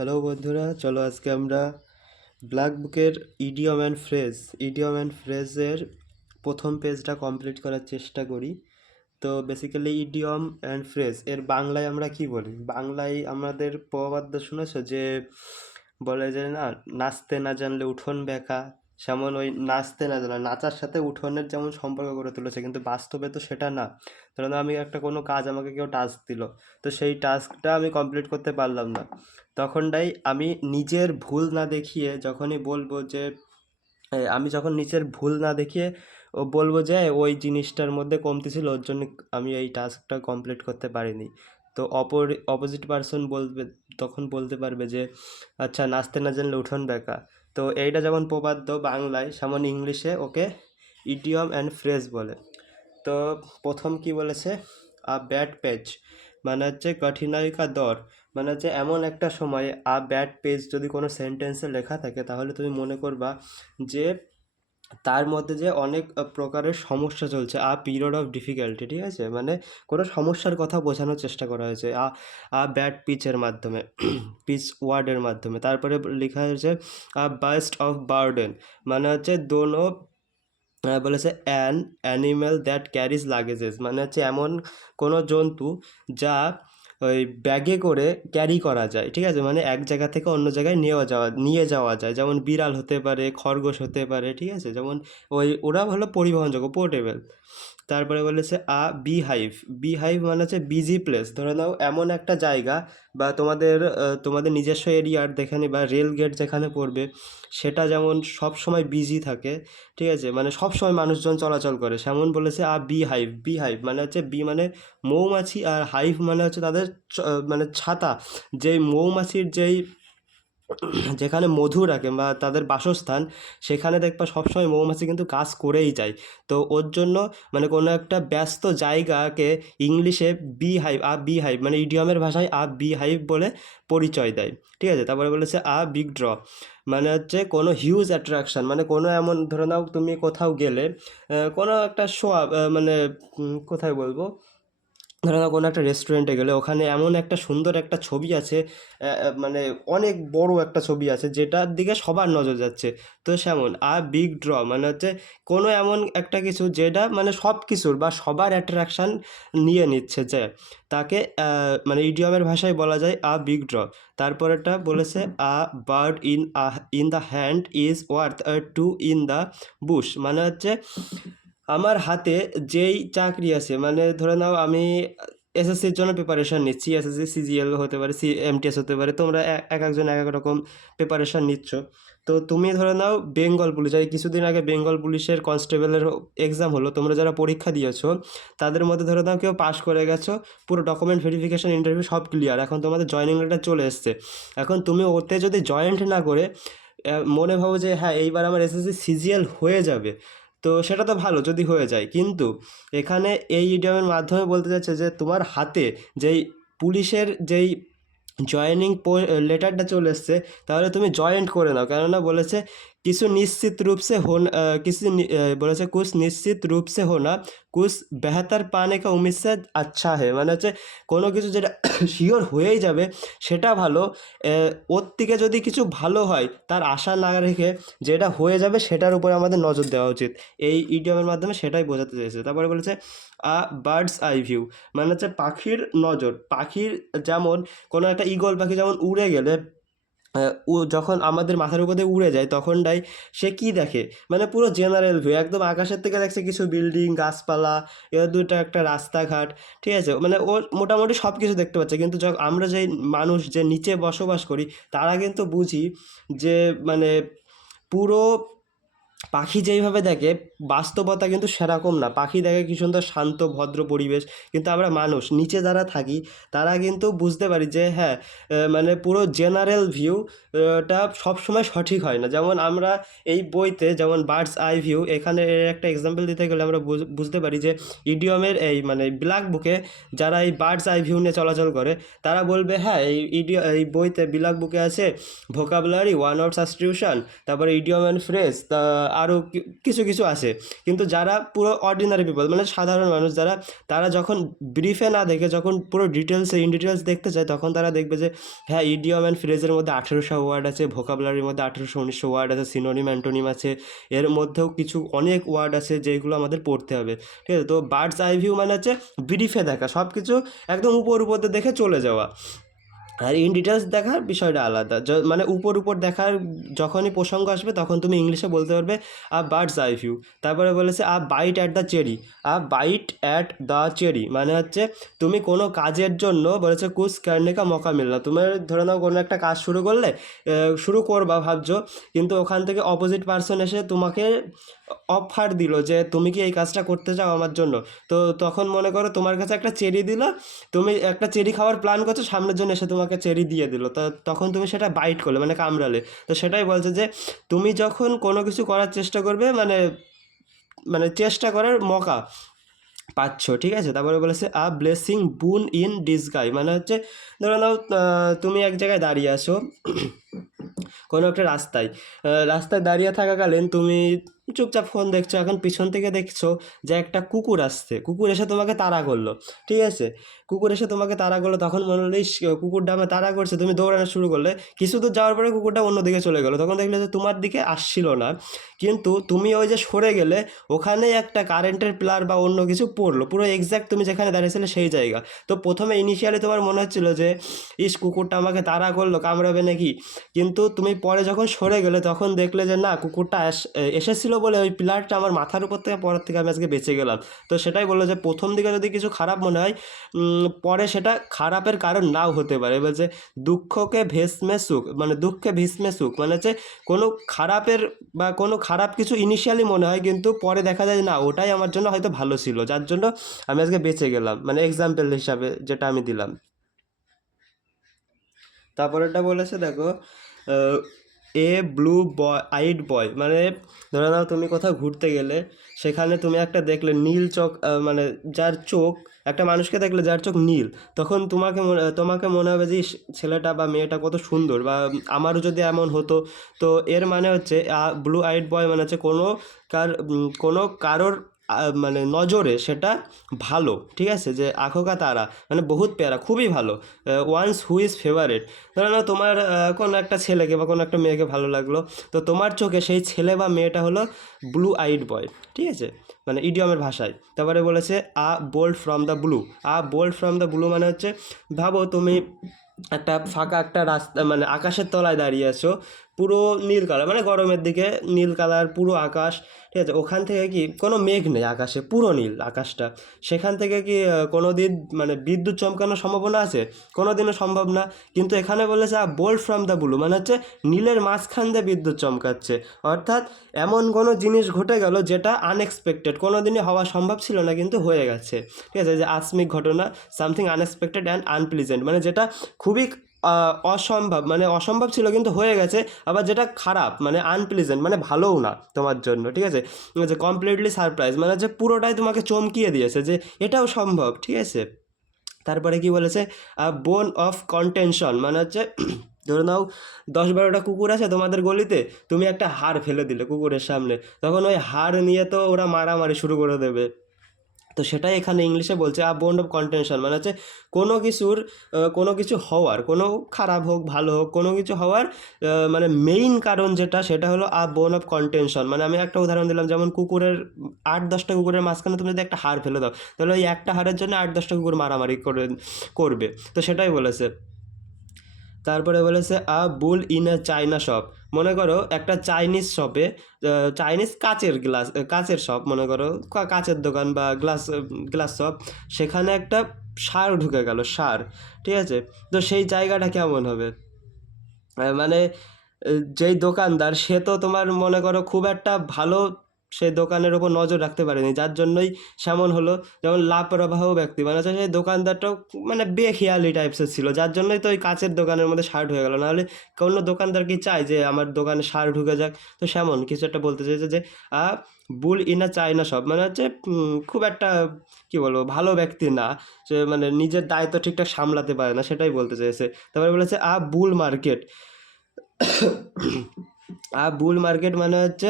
Hello বন্ধুরা, চলো আজকে আমরা ব্ল্যাক বুকের ইডিয়ম অ্যান্ড ফ্রেজের প্রথম পেজটা কমপ্লিট করার চেষ্টা করি। তো বেসিক্যালি ইডিয়ম অ্যান্ড ফ্রেজ এর বাংলায় আমরা কি বলি? বাংলায় আমাদের প্রবাদ শুনেছো যে বলে যে না, নাচতে না জানলে উঠোন বেঁকা। যেমন ওই নাচতে না জানা, নাচার সাথে উঠোনের যেমন সম্পর্ক গড়ে তুলেছে, কিন্তু বাস্তবে তো সেটা না। ধরুন আমি একটা কোনো কাজ, আমাকে কেউ টাস্ক দিল, তো সেই টাস্কটা আমি কমপ্লিট করতে পারলাম না, তখনটাই আমি নিজের ভুল না দেখিয়ে যখনই বলবো যে আমি যখন নিজের ভুল না দেখিয়ে বলবো যে ওই জিনিসটার মধ্যে কমতি ছিল, ওর জন্য আমি এই টাস্কটা কমপ্লিট করতে পারিনি। তো অপোজিট পার্সন বলবে, তখন বলতে পারবে যে আচ্ছা, নাচতে না জানলে উঠোন বেঁকা। তো এইটা যেমন প্রবাদ্য বাংলায়, সেমন ইংলিশে ওকে ইডিয়ম অ্যান্ড ফ্রেজ বলে। তো প্রথম কি বলেছে, আ ব্যাড পেজ মানে হচ্ছে কঠিনাই কা দর, মানে হচ্ছে এমন একটা সময়। আ ব্যাড পেজ যদি কোনো সেন্টেন্সে লেখা থাকে, তাহলে তুমি মনে করবা যে তার মধ্যে যে অনেক প্রকারের সমস্যা চলছে। আ পিরিয়ড অফ ডিফিকাল্টি, ঠিক আছে, মানে কোনো সমস্যার কথা বোঝানোর চেষ্টা করা হয়েছে ব্যাড পিচের মাধ্যমে, পিচ ওয়ার্ডের মাধ্যমে। তারপরে লেখা হয়েছে আ বার্স্ট অফ বার্ডেন, মানে হচ্ছে দোনো বলেছে অ্যান অ্যানিম্যাল দ্যাট ক্যারিজ লাগেজেস, মানে হচ্ছে এমন কোনো জন্তু যা ওই ব্যাগে করে ক্যারি করা যায়, ঠিক আছে, মানে এক জায়গা থেকে অন্য জায়গায় নিয়ে যাওয়া যায়। যেমন বিড়াল হতে পারে, খরগোশ হতে পারে, ঠিক আছে, যেমন ওরা হলো পরিবহনযোগ্য, পোর্টেবল। তারপরে বলেছে বি হাইভ মানে হচ্ছে বিজি প্লেস। ধরে নাও এমন একটা জায়গা, বা তোমাদের নিজস্ব এরিয়ার যেখানে, বা রেল গেট যেখানে পড়বে, সেটা যেমন সব সময় বিজি থাকে, ঠিক আছে, মানে সব সময় মানুষজন চলাচল করে, সেমন বলেছে বি হাইভ মানে হচ্ছে বি মানে মৌমাছি, আর হাইভ মানে হচ্ছে তাদের মানে ছাতা, যেই মৌমাছির যেখানে মধু রাখে বা তাদের বাসস্থান, সেখানে দেখবা সবসময় মৌমাছি কিন্তু কাজ করেই যায়। তো ওর জন্য মানে কোনো একটা ব্যস্ত জায়গাকে ইংলিশে বি হাইভ মানে ইডিয়মের ভাষায় বি হাইভ বলে পরিচয় দেয়, ঠিক আছে। তারপরে বলেছে বিগ ড্র, মানে হচ্ছে কোনো হিউজ অ্যাট্রাকশন, মানে কোনো এমন, ধরে নাও তুমি কোথাও গেলে, কোনো একটা শো, মানে কোথায় বলবো, ধরো না কোনো একটা রেস্টুরেন্টে গেলে, ওখানে এমন একটা সুন্দর একটা ছবি আছে, মানে অনেক বড় একটা ছবি আছে যেটার দিকে সবার নজর যাচ্ছে। তো সেমন বিগ ড্র মানে হচ্ছে কোনো এমন একটা কিছু যেটা মানে সব কিছুর বা সবার অ্যাট্রাকশান নিয়ে নিচ্ছে, যে তাকে মানে ইডিয়মের ভাষায় বলা যায় বিগ ড্র। তারপরেরটা বলেছে a bird in the hand is worth two in the bush, মানে হচ্ছে আমার হাতে যেই চাকরি আছে, মানে ধরে নাও আমি এসএসসির জন্য প্রিপারেশান নিচ্ছি, এসএসসি সিজিএল হতে পারে, এমটিএস হতে পারে, তোমরা এক একজন এক এক রকম প্রিপারেশান নিচ্ছ। তো তুমি ধরে নাও বেঙ্গল পুলিশ, এই কিছুদিন আগে বেঙ্গল পুলিশের কনস্টেবলের এক্সাম হলো, তোমরা যারা পরীক্ষা দিয়েছো তাদের মধ্যে ধরে নাও কেউ পাশ করে গেছো, পুরো ডকুমেন্ট ভেরিফিকেশান ইন্টারভিউ সব ক্লিয়ার, এখন তোমাদের জয়েনিং লেটার চলে এসছে। এখন তুমি ওতে যদি জয়েন্ট না করে মনে ভাবো যে হ্যাঁ, এইবার আমার এসএসসি সিজিএল হয়ে যাবে, তো সেটা তো ভালো যদি হয়ে যায়, কিন্তু এখানে এই ইডিয়মের মাধ্যমে বলতে চাচ্ছে যে তোমার হাতে যেই পুলিশের যেই জয়েনিং লেটারটা চলে এসছে, তাহলে তুমি জয়েন্ট করে নাও। কেননা বলেছে কিছু নিশ্চিত রূপ সে বলেছে কুছ নিশ্চিত রূপ সে হোনা কুছ বেহতর পানে কা উম্মীদ সে আচ্ছা হে, মানে হচ্ছে কোনো কিছু যেটা শিওর হয়েই যাবে সেটা ভালো, ওর থেকে যদি কিছু ভালো হয় তার আশা না রেখে যেটা হয়ে যাবে সেটার উপরে আমাদের নজর দেওয়া উচিত। এই ইডিয়মের মাধ্যমে সেটাই বোঝাতে চেয়েছে। তারপরে বলেছে বার্ডস আই ভিউ, মানে হচ্ছে পাখির নজর। পাখির যেমন কোনো একটা ঈগল পাখি যেমন উড়ে গেলে ও যখন আমাদের মাথার উপর দিয়ে উড়ে যায়, তখনটাই সে কি দেখে, মানে পুরো জেনারেল ভিউ, একদম আকাশের থেকে দেখছে কিছু বিল্ডিং, গাছপালা, এবার দুটো একটা রাস্তাঘাট, ঠিক আছে, মানে ও মোটামুটি সব কিছু দেখতে পাচ্ছে। কিন্তু যখন আমরা যেই মানুষ যে নিচে বসবাস করি, তারা কিন্তু বুঝি যে মানে পুরো পাখি যেইভাবে দেখে, বাস্তবতা কিন্তু সেরকম না। পাখি দেখে কি সুন্দর শান্ত ভদ্র পরিবেশ, কিন্তু আমরা মানুষ নিচে যারা থাকি তারা কিন্তু বুঝতে পারি যে হ্যাঁ, মানে পুরো জেনারেল ভিউ টা সবসময় সঠিক হয় না। যেমন আমরা এই বইতে যেমন বার্ডস আই ভিউ, এখানে এর একটা এক্সাম্পল দিতে গেলে আমরা বুঝতে পারি যে ইডিয়মের এই মানে ব্ল্যাক বুকে যারা এই বার্ডস আই ভিউ নিয়ে চলাচল করে, তারা বলবে হ্যাঁ, এই বইতে ব্ল্যাক বুকে আছে ভোকাবুলারি, ওয়ান ওয়ার্ড সাবস্টিটিউশন, তারপরে ইডিয়ম অ্যান্ড ফ্রেজ, আরও কিছু কিছু আছে। কিন্তু যারা পুরো অর্ডিনারি পিপল, মানে সাধারণ মানুষ যারা, তারা যখন ব্রিফে না দেখে যখন পুরো ডিটেলসে ইন ডিটেলস দেখতে চায়, তখন তারা দেখবে যে হ্যাঁ, ইডিয়ম অ্যান্ড ফ্রেজের মধ্যে 1800 ওয়ার্ড আছে, ভোকাবুলারির মধ্যে 1800-1900 ওয়ার্ড আছে, সিনোনিম অ্যান্টোনিম আছে, এর মধ্যেও কিছু অনেক ওয়ার্ড আছে যেগুলো আমাদের পড়তে হবে। ঠিক আছে, তো বার্ডস আই ভিউ মানে হচ্ছে ব্রিফে দেখা, সব কিছু একদম উপর উপর দিয়ে দেখে চলে যাওয়া। আর ইন ডিটেলস দেখার বিষয়টা আলাদা, মানে উপর উপর দেখার যখনই প্রসঙ্গ আসবে তখন তুমি ইংলিশে বলতে পারবে আ বার্ডস আই ভিউ। তারপরে বলেছে a bite at the cherry. A bite at the cherry মানে হচ্ছে তুমি কোনো কাজের জন্য বলেছে কুছ করনে কা মৌকা মিলনা, তুমি ধরে নাও কোনো একটা কাজ শুরু করলে, শুরু করবা ভাবছো, কিন্তু ওখান থেকে অপোজিট পার্সন এসে তোমাকে অফার দিল যে তুমি কি এই কাজটা করতে চাও আমার জন্য। তো তখন মনে করো তোমার কাছে একটা চেরি দিল, তুমি একটা চেরি খাওয়ার প্ল্যান করছো, সামনের জন এসে তোমাকে চেরি দিয়ে দিল, তো তখন তুমি সেটা বাইট করলে মানে কামড়ালে। তো সেটাই বলছে যে তুমি যখন কোনো কিছু করার চেষ্টা করবে, মানে মানে চেষ্টা করার মকা পাচ্ছ, ঠিক আছে। তারপরে বলেছে আ ব্লেসিং বুন ইন ডিসগাই মানে হচ্ছে ধরে নাও তুমি এক জায়গায় দাঁড়িয়ে আছো কোনো একটা রাস্তায়, রাস্তায় দাঁড়িয়ে থাকাকালীন তুমি চুপচাপ ফোন দেখছো, এখন পিছন থেকে দেখছো যে একটা কুকুর আসছে, কুকুর এসে তোমাকে তাড়া করলো, ঠিক আছে। কুকুর এসে তোমাকে তাড়া করলো, তখন মনে হলো ইস, কুকুরটা আমার তাড়া করছে, তুমি দৌড়ানো শুরু করলে, কিছু দূর যাওয়ার পরে কুকুরটা অন্যদিকে চলে গেলো, তখন দেখলে যে তোমার দিকে আসছিল না, কিন্তু তুমি ওই যে সরে গেলে ওখানেই একটা কারেন্টের প্লার বা অন্য কিছু পড়লো পুরো এক্স্যাক্ট তুমি যেখানে দাঁড়িয়েছিলে সেই জায়গা। তো প্রথমে ইনিশিয়ালি তোমার মনে হচ্ছিল যে ইস, কুকুরটা আমাকে তাড়া করলো, কামড়াবে নাকি, কিন্তু তুমি পরে যখন সরে গেলে তখন দেখলে যে না, কুকুরটা এসেছিলো বলে ওই পিলারটা আমার মাথার উপর থেকে পরের থেকে আমি আজকে বেঁচে গেলাম। তো সেটাই বললো যে প্রথম দিকে যদি কিছু খারাপ মনে হয়, পরে সেটা খারাপের কারণ নাও হতে পারে। এবার যে দুঃখকে ভেসমে সুখ, মানে দুঃখে ভীষ্মে সুখ মানে হচ্ছে কোনো খারাপের বা কোনো খারাপ কিছু ইনিশিয়ালি মনে হয়, কিন্তু পরে দেখা যায় না ওটাই আমার জন্য হয়তো ভালো ছিল, যার জন্য আমি আজকে বেঁচে গেলাম, মানে এক্সাম্পল হিসাবে যেটা আমি দিলাম। তারপরেরটা বলেছে দেখো, এ ব্লু বয় আইড বয় মানে ধরে নাও তুমি কোথাও ঘুরতে গেলে, সেখানে তুমি একটা দেখলে নীল চোখ, মানে যার চোখ, একটা মানুষকে দেখলে যার চোখ নীল, তখন তোমাকে মনে হবে যে ইস, ছেলেটা বা মেয়েটা কত সুন্দর, বা আমারও যদি এমন হতো। তো এর মানে হচ্ছে ব্লু আইড বয় মানে হচ্ছে কোনো কারোর মানে নজরে সেটা ভালো, ঠিক আছে, যে আঁখো কা তারা মানে বহুত প্যারা, খুবই ভালো। ওয়ান্স হু ইজ ফেভারেট, ধরো না তোমার কোনো একটা ছেলেকে বা কোনো একটা মেয়েকে ভালো লাগলো, তো তোমার চোখে সেই ছেলে বা মেয়েটা হলো ব্লু আইড বয়, ঠিক আছে, মানে ইডিয়মের ভাষায়। তারপরে বলেছে a bolt from the blue. A bolt from the blue মানে হচ্ছে ভাবো তুমি একটা ফাঁকা একটা রাস্তা, মানে আকাশের তলায় দাঁড়িয়ে আছো, পুরো নীল কালার, মানে গরমের দিকে নীল কালার পুরো আকাশ, ঠিক আছে, ওখান থেকে কি কোনো মেঘ নেই আকাশে, পুরো নীল আকাশটা, সেখান থেকে কি কোনো দিন মানে বিদ্যুৎ চমকানোর সম্ভাবনা আছে? কোনো দিনও সম্ভব না। কিন্তু এখানে বলেছে বোল্ড ফ্রম দ্য ব্লু মানে হচ্ছে নীলের মাঝখান দিয়ে বিদ্যুৎ চমকাচ্ছে, অর্থাৎ এমন কোনো জিনিস ঘটে গেল যেটা আনএক্সপেক্টেড, কোনো দিনই হওয়া সম্ভব ছিল না কিন্তু হয়ে গেছে, ঠিক আছে, যে আকস্মিক ঘটনা, সামথিং আনএক্সপেক্টেড অ্যান্ড আনপ্লিজেন্ট মানে যেটা খুবই অসম্ভব, মানে অসম্ভব ছিল কিন্তু হয়ে গেছে, আবার যেটা খারাপ মানে আনপ্লিজেন্ট মানে ভালোও না তোমার জন্য, ঠিক আছে, যে কমপ্লিটলি সারপ্রাইজ মানে যে পুরোটাই তোমাকে চমকিয়ে দিয়েছে যে এটাও সম্ভব, ঠিক আছে। তারপরে কি বলেছে বোন অফ কন্টেনশন মানে হচ্ছে ধরে নাও 10-12টা কুকুর আছে তোমাদের গলিতে, তুমি একটা হাড় ফেলে দিলে কুকুরের সামনে, তখন ওই হাড় নিয়ে তো ওরা মারামারি শুরু করে দেবে। তো সেটাই এখানে ইংলিশে বলছে বোন অফ কন্টেনশন মানে হচ্ছে কোনো কিছুর কোনো কিছু হওয়ার, কোনো খারাপ হোক ভালো হোক কোনো কিছু হওয়ার মানে মেইন কারণ যেটা, সেটা হলো বোন অফ কন্টেনশন। মানে আমি একটা উদাহরণ দিলাম, যেমন কুকুরের 8-10টা কুকুরের মাঝখানে তুমি যদি একটা হাড় ফেলে দাও, তাহলে ওই একটা হাড়ের জন্য 8-10টা কুকুর মারামারি করবে। তো সেটাই বলেছে। তারপরে বলেছে বুল ইন এ চাইনা শপ, মনে করো একটা চাইনিজ শপে, চাইনিজ কাচের শপ, মনে করো কাচের দোকান বা গ্লাস শপ, সেখানে একটা ষাঁড় ঢুকে গেল, ষাঁড়, ঠিক আছে। তো সেই জায়গাটা কেমন হবে? মানে যেই দোকানদার সে তো তোমার মনে করো খুব একটা ভালো সেই দোকানের ওপর নজর রাখতে পারেনি, যার জন্যই সেমন হলো। যেমন লাপরবাহ ব্যক্তি মানে হচ্ছে সেই দোকানদারটাও মানে বেখেয়ালি টাইপসের ছিল, যার জন্যই তো ওই কাচের দোকানের মধ্যে সার ঢুকে গেলো, নাহলে কোনো দোকানদার কি চায় যে আমার দোকানে সার ঢুকে যাক? তো সেমন কিছু একটা বলতে চাইছে যে আ বুল ইন আ চাইনা শপ মানে হচ্ছে খুব একটা কি বলবো ভালো ব্যক্তি না, সে মানে নিজের দায়িত্ব ঠিকঠাক সামলাতে পারে না, সেটাই বলতে চেয়েছে। তারপরে বলেছে বুল মার্কেট বুল মার্কেট মানে হচ্ছে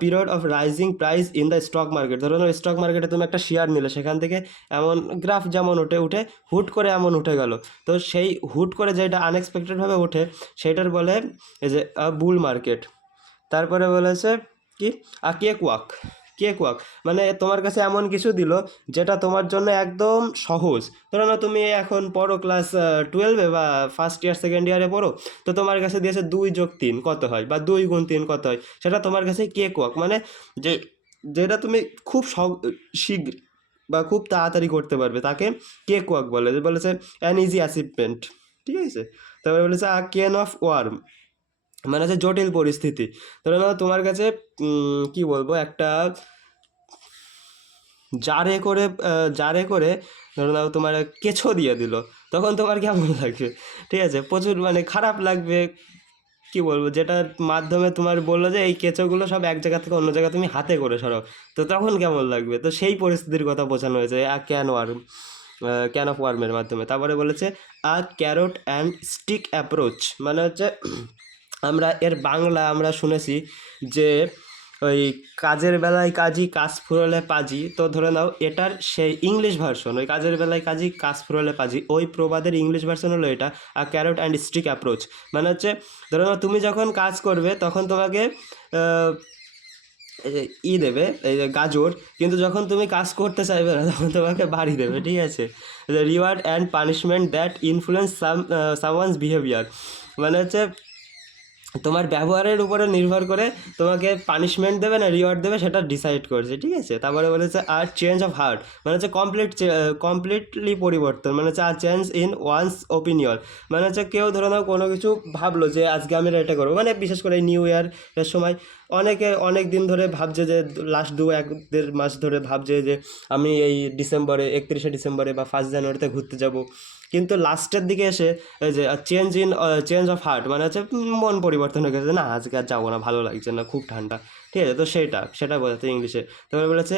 period of rising price in the stock market. ধরো স্টক মার্কেটে তুমি একটা শেয়ার নিলে, সেখান থেকে এমন গ্রাফ যেমন উঠে উঠে হুট করে এমন উঠে গেল, তো সেই হুট করে যেটা আনএক্সপেক্টেডভাবে ওঠে সেটার বলে এই যে বুল মার্কেট। তারপরে বলেছে কি কেক ওয়াক। কেক ওয়াক মানে তোমার কাছে এমন কিছু দিল যেটা তোমার জন্য একদম সহজ। ধরো না তুমি এখন পড়ো ক্লাস 12-এ বা ফার্স্ট ইয়ার সেকেন্ড ইয়ারে পড়ো, তো তোমার কাছে দিয়েছে 2+3 কত হয় বা 2×3 কত হয়, সেটা তোমার কাছে কেক ওয়াক মানে যে যেটা তুমি খুব শীঘ্র বা খুব তাড়াতাড়ি করতে পারবে তাকে কেক ওয়াক বলে। যে বলেছে অ্যান ইজি অ্যাচিভমেন্ট, ঠিক আছে। তারপরে বলেছে কেন অফ ওয়ার্ম মানে হচ্ছে জটিল পরিস্থিতি। ধরে নাও তোমার কাছে কি বলবো, একটা জারে করে ধরে নাও তোমার কেঁচো দিয়ে দিল, তখন তোমার কেমন লাগবে? ঠিক আছে, প্রচুর মানে খারাপ লাগবে। কি বলবো, যেটার মাধ্যমে তোমার বললো যে এই কেঁচোগুলো সব এক জায়গা থেকে অন্য জায়গা তুমি হাতে করে সরাও, তো তখন কেমন লাগবে? তো সেই পরিস্থিতির কথা বোঝানো হয়েছে ক্যান অফ ওয়ার্মের মাধ্যমে। তারপরে বলেছে ক্যারট অ্যান্ড স্টিক অ্যাপ্রোচ মানে হচ্ছে আমরা এর বাংলা আমরা শুনেছি যে ওই কাজের বেলায় কাজী কাজ ফুরোলে পাজি। তো ধরে নাও এটার সেই ইংলিশ ভার্সন, ওই কাজের বেলায় কাজী কাজ ফুরোলে পাজি, ওই প্রবাদের ইংলিশ ভার্সন হলো এটা ক্যারট অ্যান্ড স্টিক অ্যাপ্রোচ। মানে হচ্ছে ধরে নাও তুমি যখন কাজ করবে তখন তোমাকে এই যে দেবে, এই যে গাজর, কিন্তু যখন তুমি কাজ করতে চাইবে না তখন তোমাকে বাড়ি দেবে, ঠিক আছে। Reward and punishment that influence someone's behaviour মানে হচ্ছে তোমার ব্যবহারের উপরে নির্ভর করে তোমাকে পানিশমেন্ট দেবে না রিওয়ার্ড দেবে সেটা ডিসাইড করছে, ঠিক আছে। তারপরে বলেছে চেঞ্জ অফ হার্ট মানে হচ্ছে কমপ্লিটলি পরিবর্তন মানে হচ্ছে চেঞ্জ ইন ওয়ান্স ওপিনিয়ন মানে হচ্ছে কেউ ধরে নাও কোনো কিছু ভাবলো যে আজকে আমি এটা করবো, মানে বিশেষ করে নিউ ইয়ারের সময় অনেকে অনেক দিন ধরে ভাবছে যে লাস্ট 1-1.5 মাস ধরে ভাবছে যে আমি এই ডিসেম্বরে 31শে ডিসেম্বরে বা 1 জানুয়ারিতে ঘুরতে যাব, কিন্তু লাস্টের দিকে এসে এই যে চেঞ্জ অফ হার্ট মানে হচ্ছে মন পরিবর্তন হয়ে গেছে, না আজকে আর যাবো না, ভালো লাগছে না, খুব ঠান্ডা, ঠিক আছে। তো সেটা বোঝাতে ইংলিশে। তারপরে বলেছে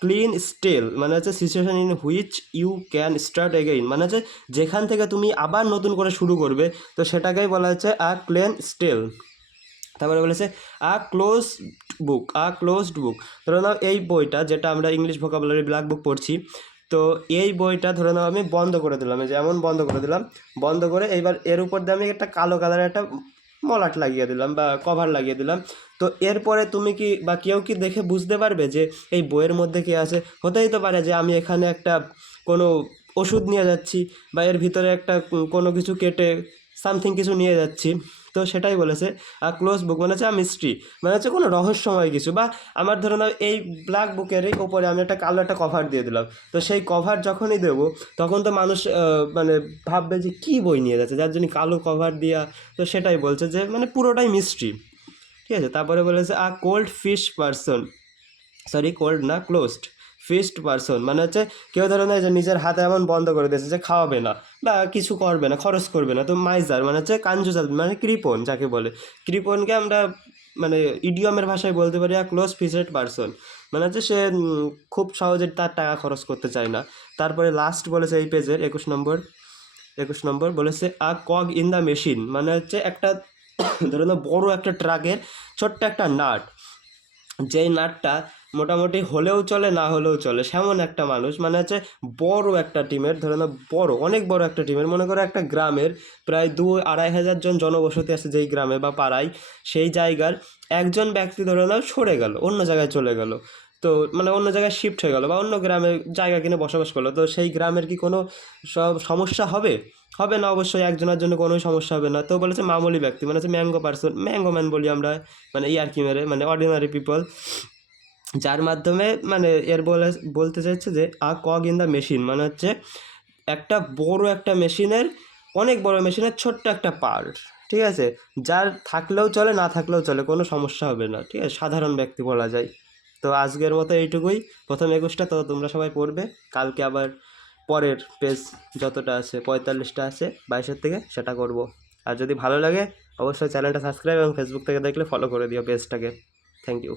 ক্লিন স্টেল মানে হচ্ছে situation in which you can start again মানে হচ্ছে যেখান থেকে তুমি আবার নতুন করে শুরু করবে, তো সেটাকেই বলা হচ্ছে ক্লিন স্টেল। তারপরে বলেছে ক্লোজড বুক। ধরে নাও এই বইটা যেটা আমরা ইংলিশ ভোকাবুলারি ব্ল্যাক বুক পড়ছি, তো এই বইটা ধরে নাও আমি বন্ধ করে দিলাম, এই যে এমন বন্ধ করে দিলাম, বন্ধ করে এইবার এর উপর দিয়ে আমি একটা কালো কালারের একটা মলাট লাগিয়ে দিলাম বা কভার লাগিয়ে দিলাম। তো এরপরে তুমি কি বা কেউ কি দেখে বুঝতে পারবে যে এই বইয়ের মধ্যে কী আছে? হতেই তো পারে যে আমি এখানে একটা কোনো ওষুধ নিয়ে যাচ্ছি বা এর ভিতরে একটা কোনো কিছু কেটে সামথিং কিছু নিয়ে যাচ্ছি। তো সেটাই বলেছে ক্লোজ বুক মানে হচ্ছে মিস্ট্রি মানে হচ্ছে কোনো রহস্যময় কিছু। বা আমার ধরে নাও এই ব্ল্যাক বুকেরই ওপরে আমি একটা কালো একটা কভার দিয়ে দিলাম, তো সেই কভার যখনই দেবো তখন তো মানুষ মানে ভাববে যে কী বই নিয়ে যাচ্ছে যার জন্য কালো কভার দেওয়া। তো সেটাই বলছে যে মানে পুরোটাই মিস্ট্রি, ঠিক আছে। তারপরে বলেছে cold fish person, sorry cold না ক্লোজড ফিস্ট পারসন মানে হচ্ছে কেউ ধরো না যে নিজের হাতে এমন বন্ধ করে দিয়েছে যে খাওয়াবে না বা কিছু করবে না, খরচ করবে না, তো মাইজার মানে হচ্ছে কাঞ্জুসাল মানে কৃপণ যাকে বলে। কৃপণকে আমরা মানে ইডিয়মের ভাষায় বলতে পারি ক্লোজ ফিস্টেড পারসন মানে হচ্ছে সে খুব সহজে তার টাকা খরচ করতে চায় না। তারপরে লাস্ট বলেছে এই পেজের 21 নম্বর বলেছে কগ ইন দ্য মেশিন মানে হচ্ছে একটা ধরো না বড় একটা ট্রাকের ছোট্ট একটা নাট, যেই নাটটা মোটামুটি হলেও চলে না হলেও চলে সেমন একটা মানুষ মানে হচ্ছে বড় একটা টিমের, ধরে না অনেক বড় একটা টিমের, মনে করো একটা গ্রামের প্রায় 2-2.5 হাজার জন জনবসতি আছে যেই গ্রামে বা পাড়ায়, সেই জায়গার একজন ব্যক্তি ধরে নাও সরে গেল, অন্য জায়গায় চলে গেল, তো মানে অন্য জায়গায় শিফট হয়ে গেল বা অন্য গ্রামে জায়গা কিনে বসবাস করলো, তো সেই গ্রামের কি কোনো সমস্যা হবে? হবে না, অবশ্যই একজনের জন্য কোনো সমস্যা হবে না। তো বলেছে মামুলি ব্যক্তি মানে হচ্ছে ম্যাঙ্গো পার্সন, ম্যাঙ্গো ম্যান বলি আমরা, মানে কি মেরে মানে অর্ডিনারি পিপল, যার মাধ্যমে মানে বলতে চাইছে যে কগ ইন দ্য মেশিন মানে হচ্ছে একটা বড় একটা মেশিনের, অনেক বড় মেশিনের ছোট্ট একটা পার্ট, ঠিক আছে, যার থাকলেও চলে না থাকলেও চলে, কোনো সমস্যা হবে না, ঠিক আছে, সাধারণ ব্যক্তি বলা যায়। তো আজকের মতো এইটুকুই, প্রথম 21টা তো তোমরা সবাই পড়বে, কালকে আবার পরের পেজ যতটা আছে 45টা আছে 22-এর থেকে সেটা করব। আর যদি ভালো লাগে অবশ্যই চ্যানেলটা সাবস্ক্রাইব এবং ফেসবুক থেকে দেখলে ফলো করে দিও পেজটাকে। Thank you.